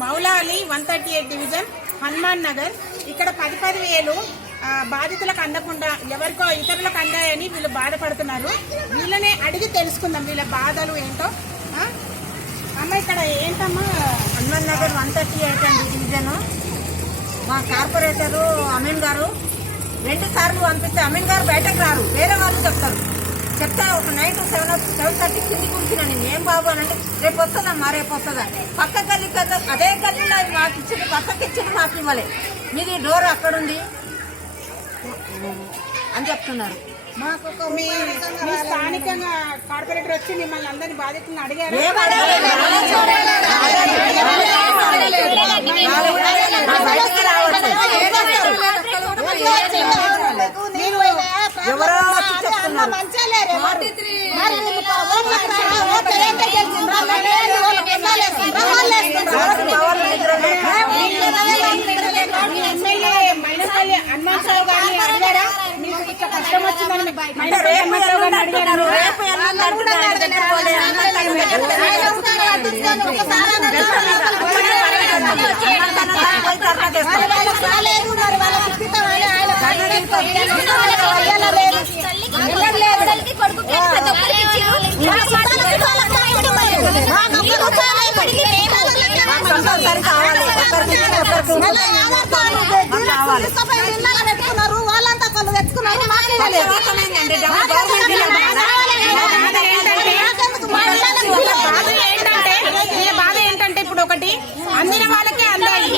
Maula Ali 138 division Hanuman Nagar. ఇక్కడ 10,000 బాధితులకు అందకుండా ఎవరికో ఇతరులకు అందాయని వీళ్ళు బాధపడుతున్నారు. వీళ్ళనే అడిగి తెలుసుకుందాం వీళ్ళ బాధలు ఏంటో. అమ్మ ఇక్కడ ఏంటమ్మా? హనుమాన్ నగర్ 138 డివిజన్ మా కార్పొరేటరు అమీన్ గారు 2 సార్లు పంపిస్తే అమీన్ గారు బయటకు రారు, వేరే వాళ్ళు చెప్తారు. చెప్తే ఒక నైట్ 7:30 కింది కూర్చున్నా నేను. ఏం బాబు అని అంటే రేపు వస్తుందమ్మా, రేపు వస్తుందా. పక్క గల్లి కదా, అదే గల్లీలో మాకు ఇచ్చింది, పక్కకి ఇచ్చింది, మాకు ఇవ్వలే. మీది డోర్ అక్కడుంది అని చెప్తున్నారు. మాకు మీ స్థానికంగా కార్పొరేటర్ వచ్చి మిమ్మల్ని అందరినీ బాధితులను అడిగారు. ఎవరో వచ్చి చెప్తున్నారు. హనుమంతరావు గారిని అడిగారా? మీకు ఇక్కడ కష్టం వచ్చిందని వాళ్ళంతా కళ్ళు తెచ్చుకున్నారు. బాధ ఏంటంటే ఇప్పుడు ఒకటి అందిన వాళ్ళకే అందాయి.